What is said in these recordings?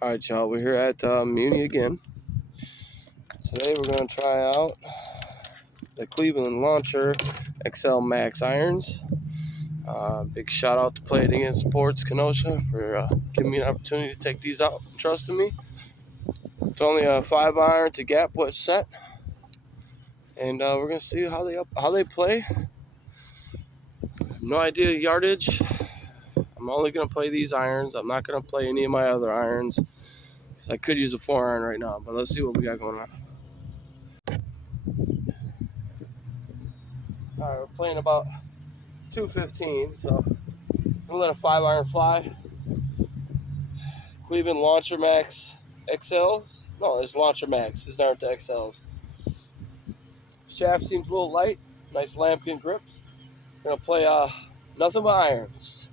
All right, y'all, we're here at Muni again. Today we're going to try out the Cleveland Launcher XL Max irons. Big shout out to Play It Again Sports Kenosha for giving me an opportunity to take these out and trusting me. It's only a 5-iron to gap wet set, and we're going to see how they play. No idea yardage. I'm only going to play these irons. I'm not going to play any of my other irons. I could use a 4-iron right now, but let's see what we got going on. All right, we're playing about 215, so I'm gonna let a 5-iron fly. Cleveland Launcher Max XLs. No, it's Launcher Max. These aren't the XLs. Shaft seems a little light. Nice lambkin grips. Gonna play nothing but irons.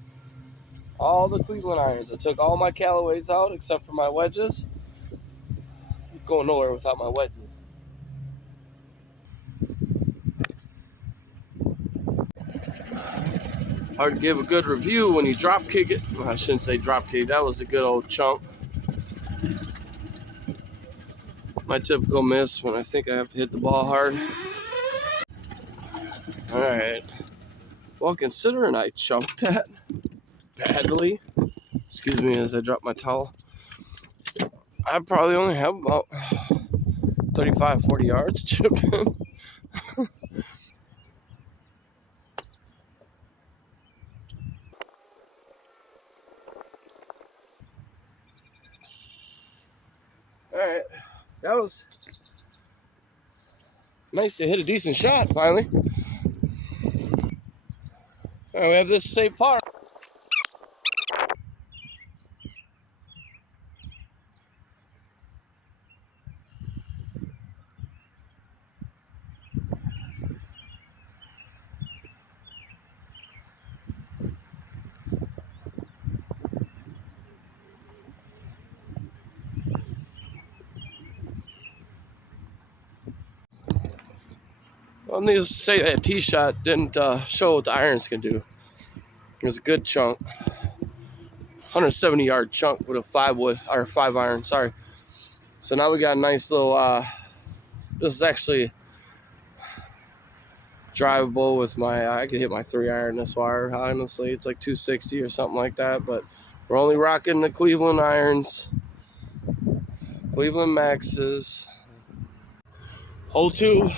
All the Cleveland irons. I took all my Callaways out except for my wedges. I'm going nowhere without my wedges. Hard to give a good review when you drop kick it. Well, I shouldn't say drop kick. That was a good old chunk. My typical miss when I think I have to hit the ball hard. All right. Well, considering I chunked that badly, excuse me as I drop my towel, I probably only have about 35, 40 yards chipping. All right. That was nice to hit a decent shot finally. All right, we have this safe par. Well, needless to say, that tee shot didn't show what the irons can do. It was a good chunk, 170-yard chunk with a 5-iron. Sorry. So now we got a nice little. This is actually drivable with my. I could hit my 3-iron this wire. Honestly, it's like 260 or something like that. But we're only rocking the Cleveland irons, Cleveland Maxes. Hole 2,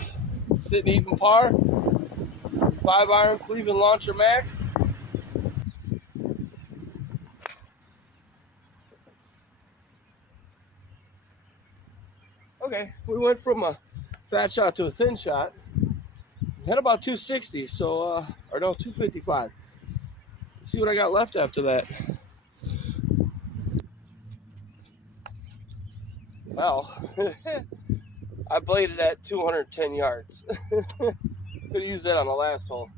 sitting even par. 5-iron Cleveland Launcher Max. Okay, we went from a fat shot to a thin shot. Had about 260, so or no, 255. Let's see what I got left after that. Well, I bladed at 210 yards. Could have used that on the last hole.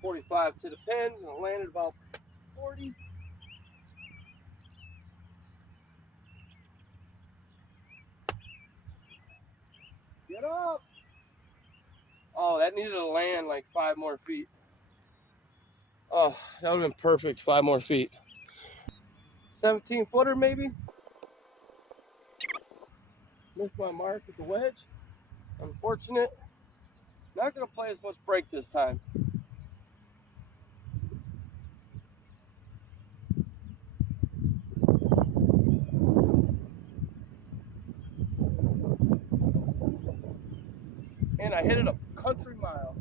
45 to the pin, and I landed about 40. Get up! Oh, that needed to land like 5 more feet. Oh, that would have been perfect, 5 more feet. 17-footer maybe? Missed my mark with the wedge. Unfortunate. Not going to play as much break this time. And I hit it a country mile.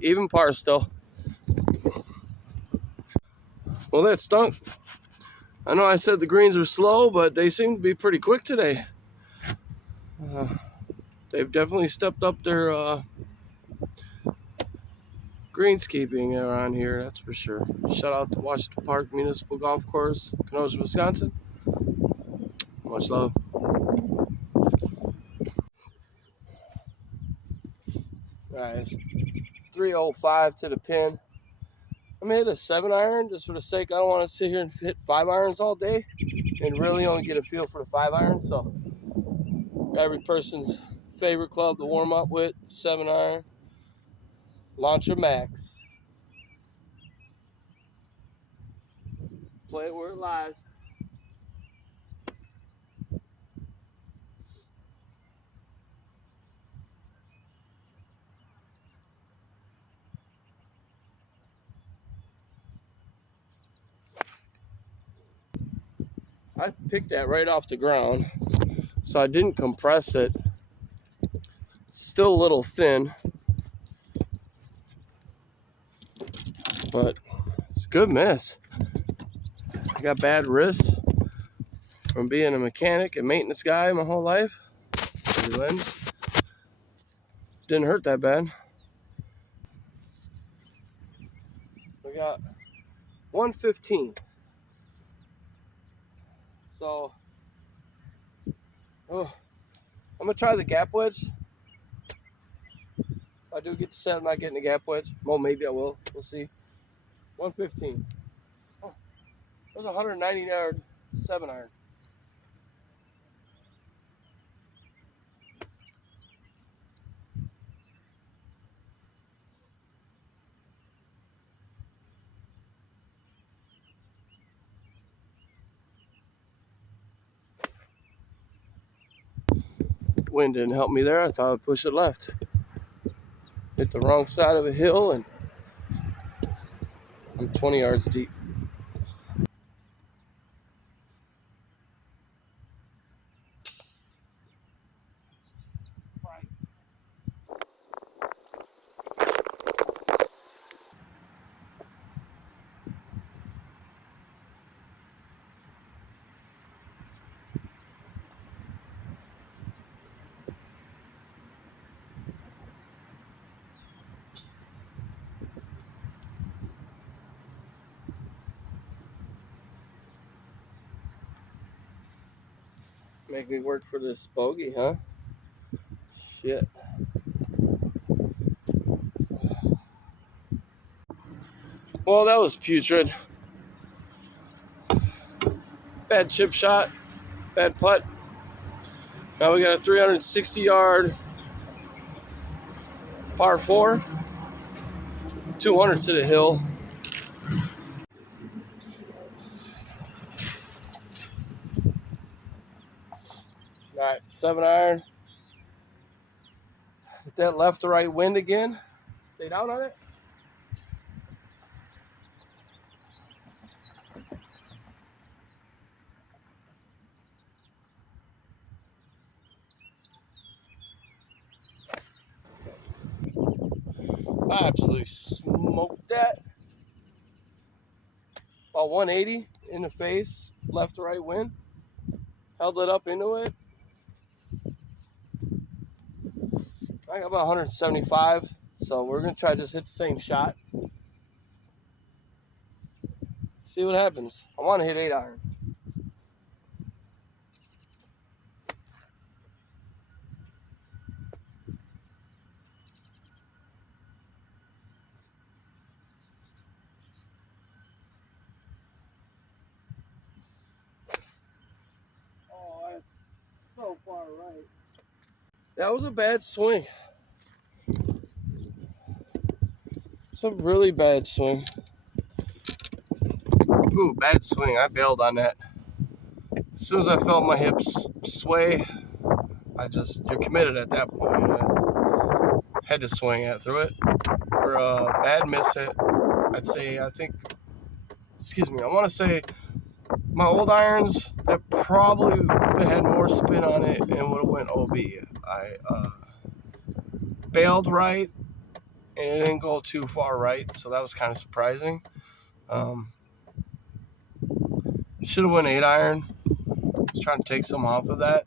Even par still. Well, that stunk. I know I said the greens were slow, but they seem to be pretty quick today. They've definitely stepped up their greenskeeping around here, that's for sure. Shout out to Washington Park Municipal Golf Course, Kenosha, Wisconsin. Much love. All right, it's 305 to the pin. I'm gonna hit a 7-iron just for the sake. I don't want to sit here and hit 5-irons all day and really only get a feel for the 5-iron. So every person's favorite club to warm up with, 7-iron, Launcher Max. Play it where it lies. I picked that right off the ground, so I didn't compress it. Still a little thin, but it's a good miss. I got bad wrists from being a mechanic and maintenance guy my whole life. Didn't hurt that bad. We got 115. So, I'm gonna try the gap wedge. If I do get to set, I'm not getting a gap wedge. Well, maybe I will. We'll see. 115. Oh, that was a 190-yard 7-iron. Wind didn't help me there. I thought I'd push it left. Hit the wrong side of a hill, and I'm 20 yards deep. Make me work for this bogey, huh? Shit. Well, that was putrid. Bad chip shot, bad putt. Now we got a 360-yard par 4, 200 to the hill. All right, 7-iron. Hit that left to right wind again. Stay down on it. I absolutely smoked that. About 180 in the face, left to right wind. Held it up into it. I got about 175, so we're gonna try to just hit the same shot. See what happens. I want to hit 8-iron. Oh, that's so far right. That was a bad swing. It's a really bad swing. Ooh, bad swing. I bailed on that. As soon as I felt my hips sway, you're committed at that point. I had to swing at through it. For a bad miss hit, I want to say my old irons that probably had more spin on it and would have went OB. I bailed right and it didn't go too far right, so that was kind of surprising. Should have went 8-iron. Just trying to take some off of that.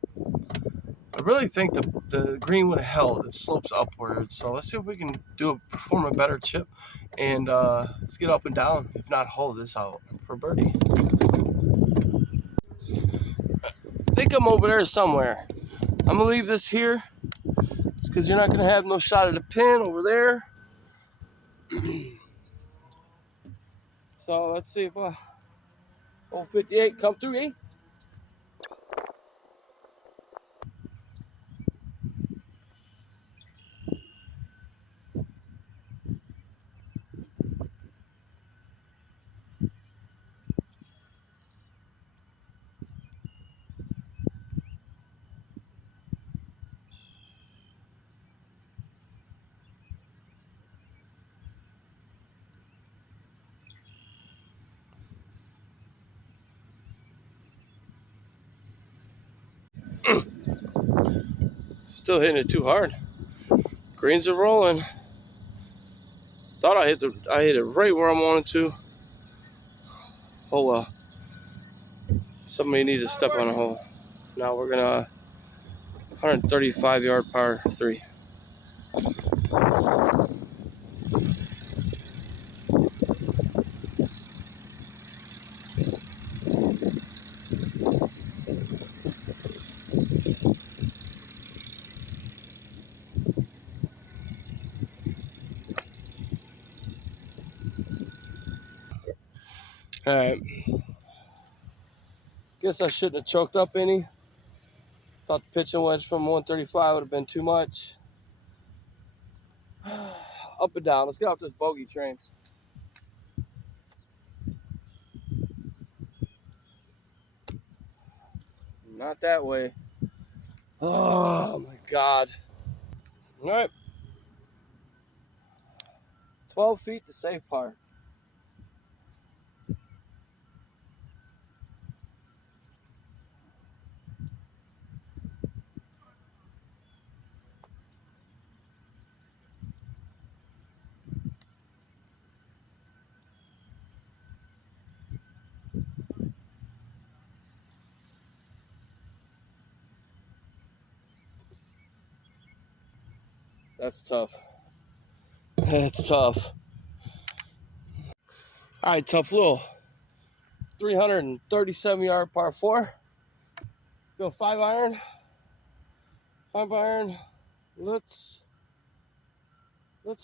I really think the green would have held. It slopes upward, so let's see if we can perform a better chip, and let's get up and down. If not, hold this out for birdie. I think I'm over there somewhere. I'm gonna leave this here. because you're not going to have no shot at a pin over there. So let's see if old 58 come through, eh? Still hitting it too hard. Greens are rolling. Thought I hit it right where I wanted to. Oh well. Somebody needed to step on a hole. Now we're gonna 135 yard par 3. All right. Guess I shouldn't have choked up any. Thought the pitching wedge from 135 would have been too much. Up and down. Let's get off this bogey train. Not that way. Oh my God. All right. 12 feet to safe par. That's tough. That's tough. All right, tough little 337 yard par 4. Go 5 iron. 5 iron. Let's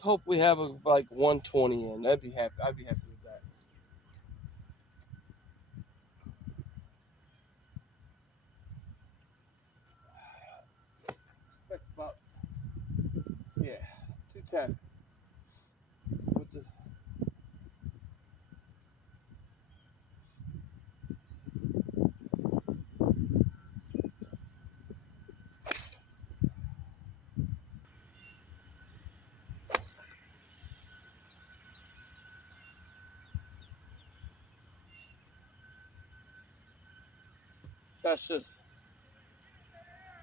hope we have like 120 in. I'd be happy with that. Expect about 210. With the That's just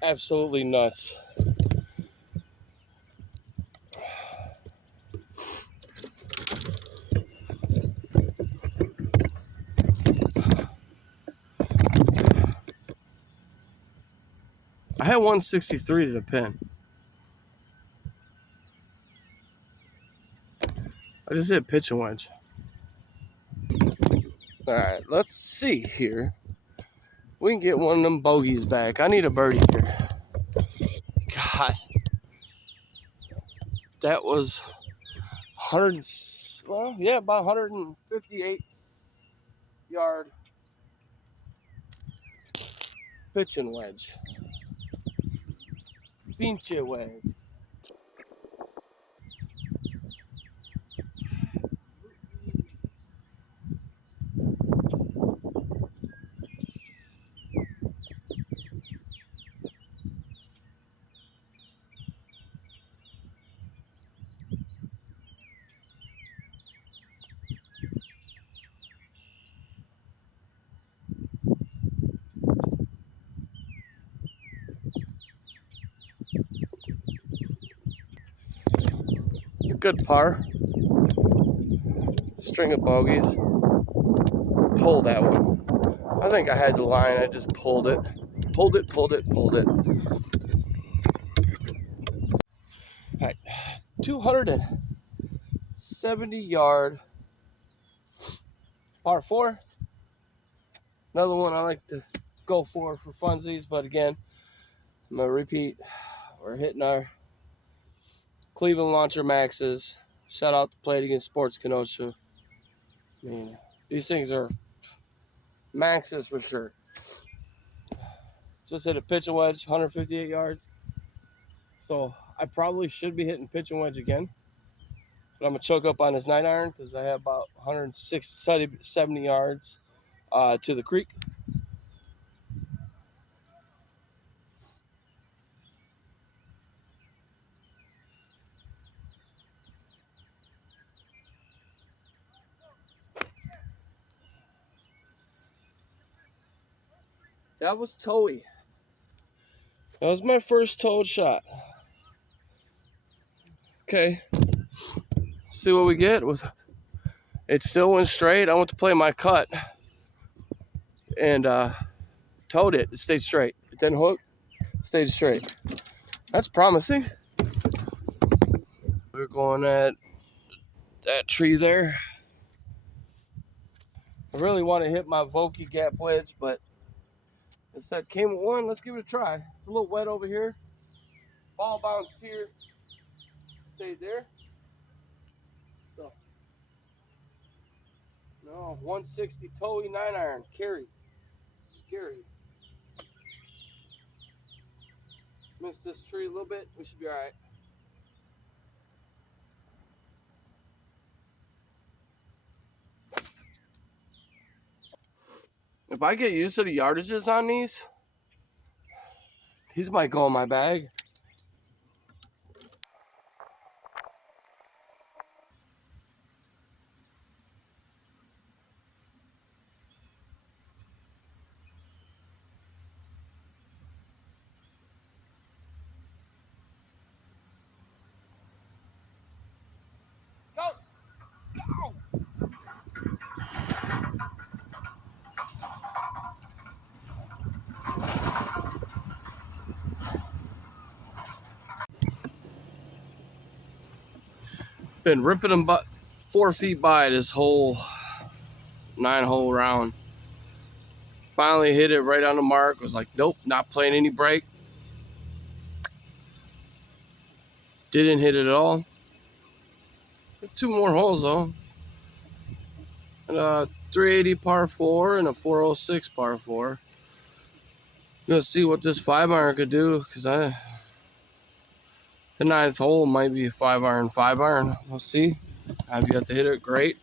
absolutely nuts. I had 163 to the pin. I just hit pitch and wedge. All right, let's see here. We can get one of them bogeys back. I need a birdie here. God, that was 100. Well, yeah, about 158 yard pitch and wedge. Pinche wedge. It's a good par. String of bogeys. Pull that one. I think I had the line. I just pulled it. Pulled it. All right. 270 yard par 4. Another one I like to go for funsies, but again, I'm going to repeat. We're hitting our Cleveland Launcher Maxes. Shout out to Play It Against Sports Kenosha. I mean, these things are maxes for sure. Just hit a pitch and wedge, 158 yards. So I probably should be hitting pitch and wedge again. But I'm going to choke up on this 9-iron because I have about 170 yards to the creek. That was toey. That was my first toed shot. Okay. See what we get. It still went straight. I went to play my cut and towed it. It stayed straight. It didn't hook. Stayed straight. That's promising. We're going at that tree there. I really want to hit my Vokey gap wedge, but instead came with one. Let's give it a try. It's a little wet over here. Ball bounced here. Stayed there. So, no, 160 toey 9-iron. Carry. Scary. Missed this tree a little bit. We should be all right. If I get used to the yardages on these might go in my bag. Go! Go! Been ripping them 4 feet by this whole 9-hole round. Finally hit it right on the mark. Was like, nope, not playing any break. Didn't hit it at all. 2 more holes though. And a 380 par 4 and a 406 par 4. Gonna see what this 5-iron could do because the 9th hole might be a 5-iron. We'll see. I've yet to hit it. Great.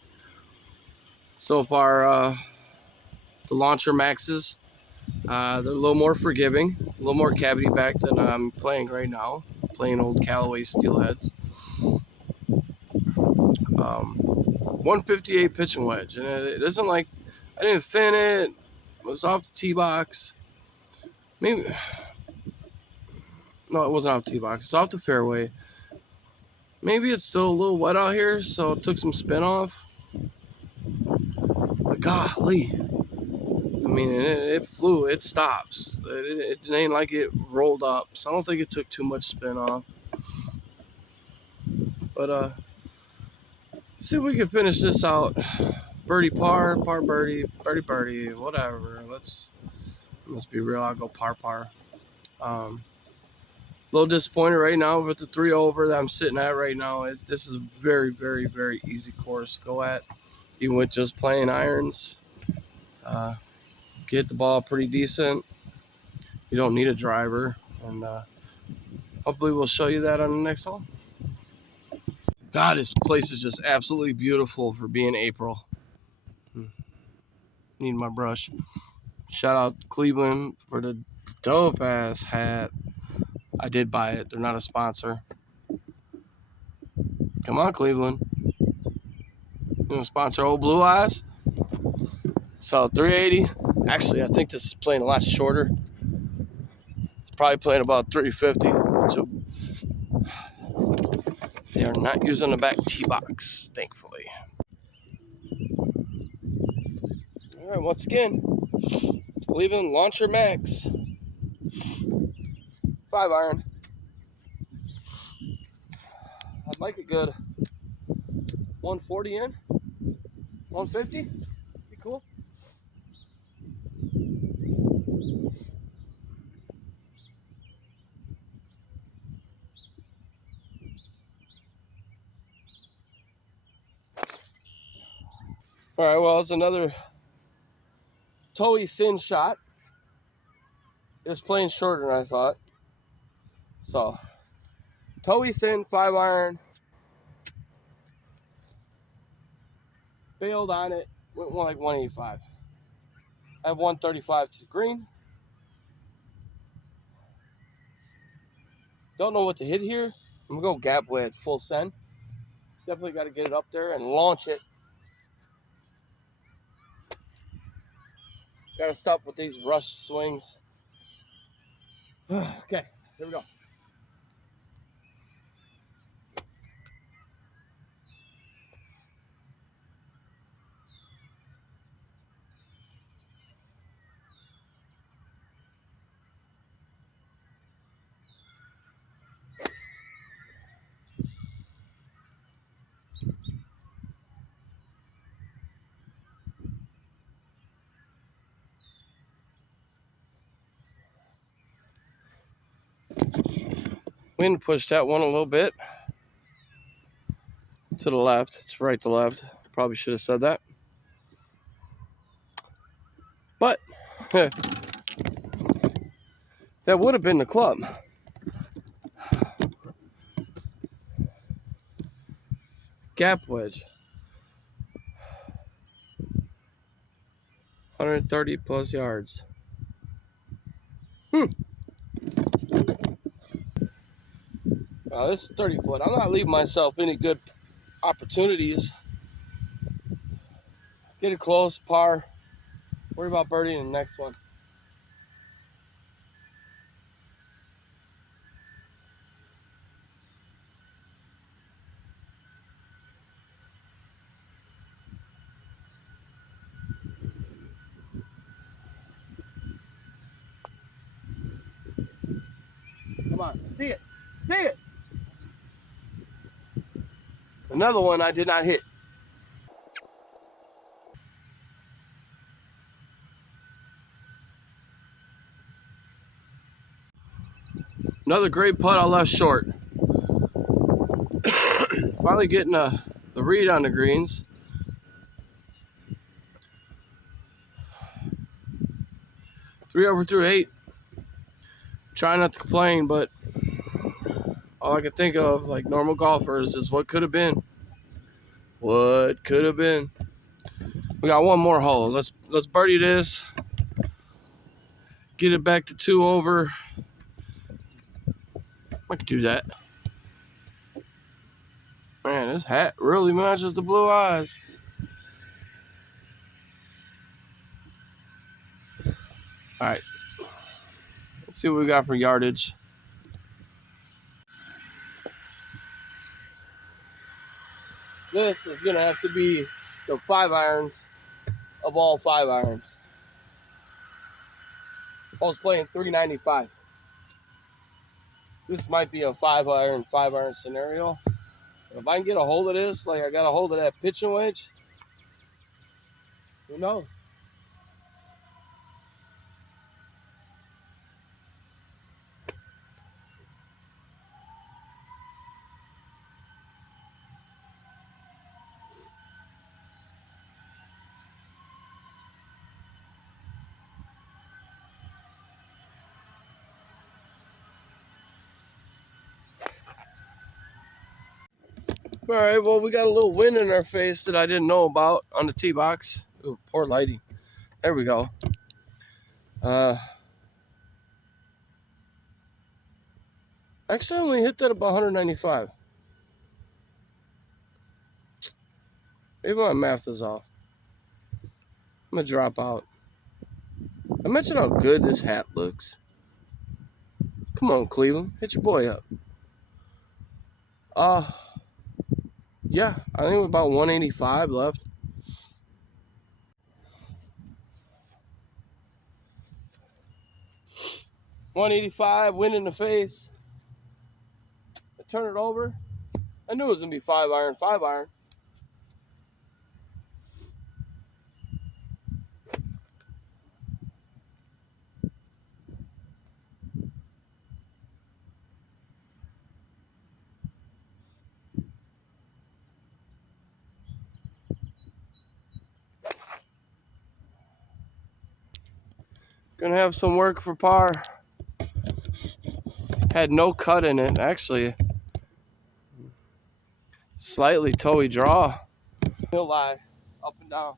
So far, the launcher maxes, they're a little more forgiving, a little more cavity back than I'm playing right now. Playing old Callaway steelheads. 158 pitch and wedge, and it isn't like I didn't thin it. It was off the tee box. Maybe no, it wasn't off the tee box. It's off the fairway. Maybe it's still a little wet out here, so it took some spin off. But golly, I mean, it flew. It stops. It ain't like it rolled up, so I don't think it took too much spin off. But see if we can finish this out. Birdie par, par birdie, birdie birdie, whatever. Let's be real. I'll go par par. A little disappointed right now with the 3 over that I'm sitting at right now. This is a very, very, very easy course to go at, even with just playing irons. Get the ball pretty decent. You don't need a driver, and hopefully we'll show you that on the next hole. God, this place is just absolutely beautiful for being April. Need my brush. Shout out Cleveland for the dope ass hat. I did buy it. They're not a sponsor. Come on, Cleveland. You want to sponsor Old Blue Eyes? So 380. Actually, I think this is playing a lot shorter. It's probably playing about 350. So they are not using the back tee box, thankfully. All right, once again, Cleveland Launcher Max 5-iron. I'd like a good 140 in, 150. Be cool. All right, well, it's another toey thin shot. It was playing shorter than I thought. So, toey thin 5-iron. Bailed on it. Went like 185. I have 135 to green. Don't know what to hit here. I'm going to go gap wedge full send. Definitely got to get it up there and launch it. Got to stop with these rush swings. Okay, here we go. Wind pushed that one a little bit to the left. It's right to left. Probably should have said that. But that would have been the club. Gap wedge. 130 plus yards. Wow, this is 30 foot. I'm not leaving myself any good opportunities. Let's get it close, par. Worry about birdie in the next one. Come on, see it. See it. Another one I did not hit. Another great putt I left short. Finally getting the read on the greens. 3 over through 8. Trying not to complain, but all I can think of, like normal golfers, is what could have been. What could have been. We got one more hole. Let's birdie this. Get it back to 2 over. I could do that. Man, this hat really matches the blue eyes. All right. Let's see what we got for yardage. This is going to have to be the 5 irons of all 5 irons. I was playing 395. This might be a 5 iron scenario. If I can get a hold of this, like I got a hold of that pitching wedge, who knows? All right, well, we got a little wind in our face that I didn't know about on the tee box. Ooh, poor lighting. There we go. Actually, I only hit that about 195. Maybe my math is off. I'm going to drop out. I mentioned how good this hat looks. Come on, Cleveland. Hit your boy up. Yeah, I think about 185 left. .185, wind in the face. I turn it over. I knew it was going to be 5 iron. Gonna have some work for par. Had no cut in it, actually. Slightly toey draw. He'll lie. Up and down.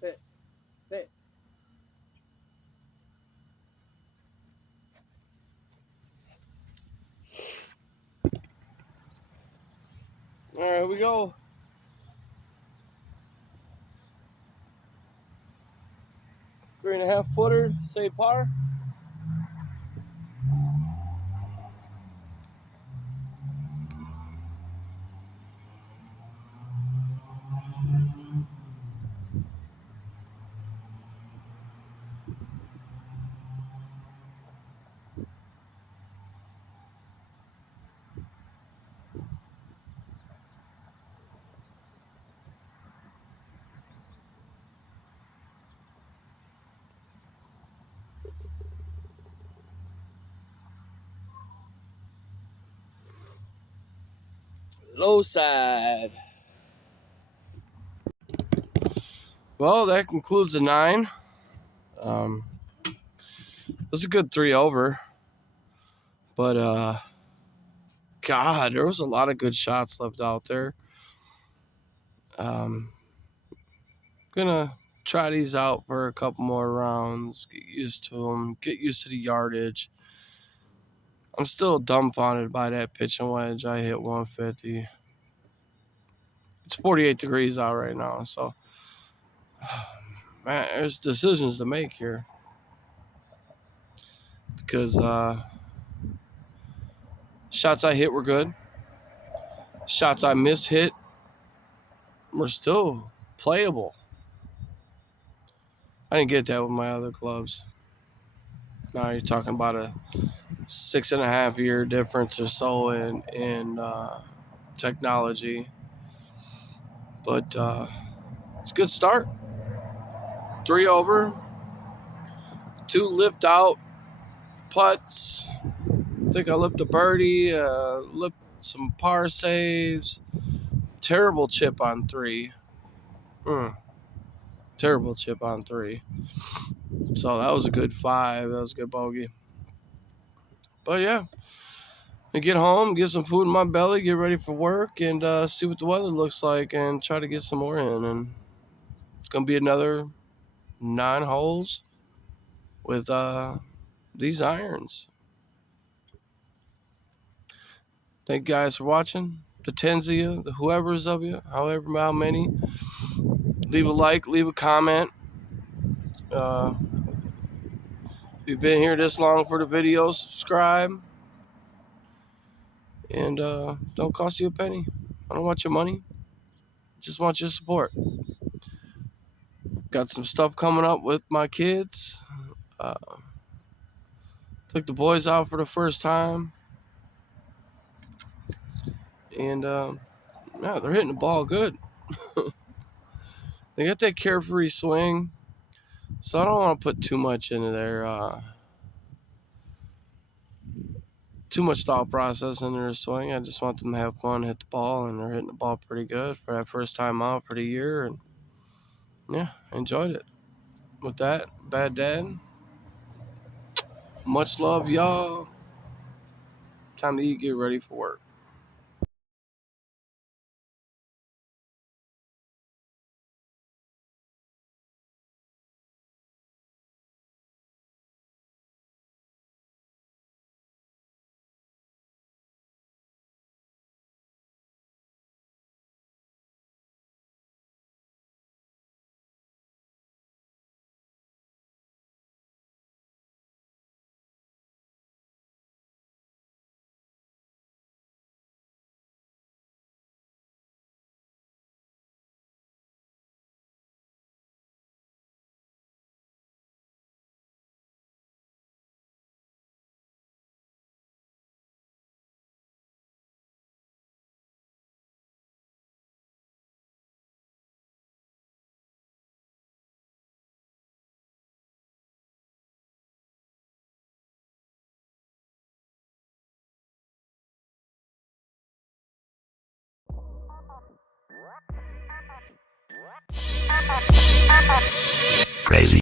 Sit. Sit. Alright, here we go. 3.5 footer, say par. Low side. Well, that concludes the 9. It was a good 3 over. But, God, there was a lot of good shots left out there. Gonna try these out for a couple more rounds, get used to them, get used to the yardage. I'm still dumbfounded by that pitching wedge. I hit 150. It's 48 degrees out right now, so man, there's decisions to make here because shots I hit were good. Shots I miss hit were still playable. I didn't get that with my other clubs. Now you're talking about a 6.5 year difference or so in technology, but it's a good start. 3 over, 2 lift out putts. I think I lipped a birdie, lipped some par saves. Terrible chip on 3. Terrible chip on 3. So that was a good 5. That was a good bogey. But yeah, I get home, get some food in my belly, get ready for work, and see what the weather looks like, and try to get some more in. And it's gonna be another 9 holes with these irons. Thank you guys for watching. The 10s of you, the whoever's of you, however how many. Leave a like, leave a comment. If you've been here this long for the video, subscribe. And don't cost you a penny. I don't want your money. Just want your support. Got some stuff coming up with my kids. Uh, took the boys out for the first time. And yeah, they're hitting the ball good. They got that carefree swing. So I don't want to put too much into their too much thought process in their swing. I just want them to have fun, hit the ball, and they're hitting the ball pretty good for that first time out for the year. And yeah, I enjoyed it. With that, Bad Dad, much love, y'all. Time to eat, get ready for work. Crazy.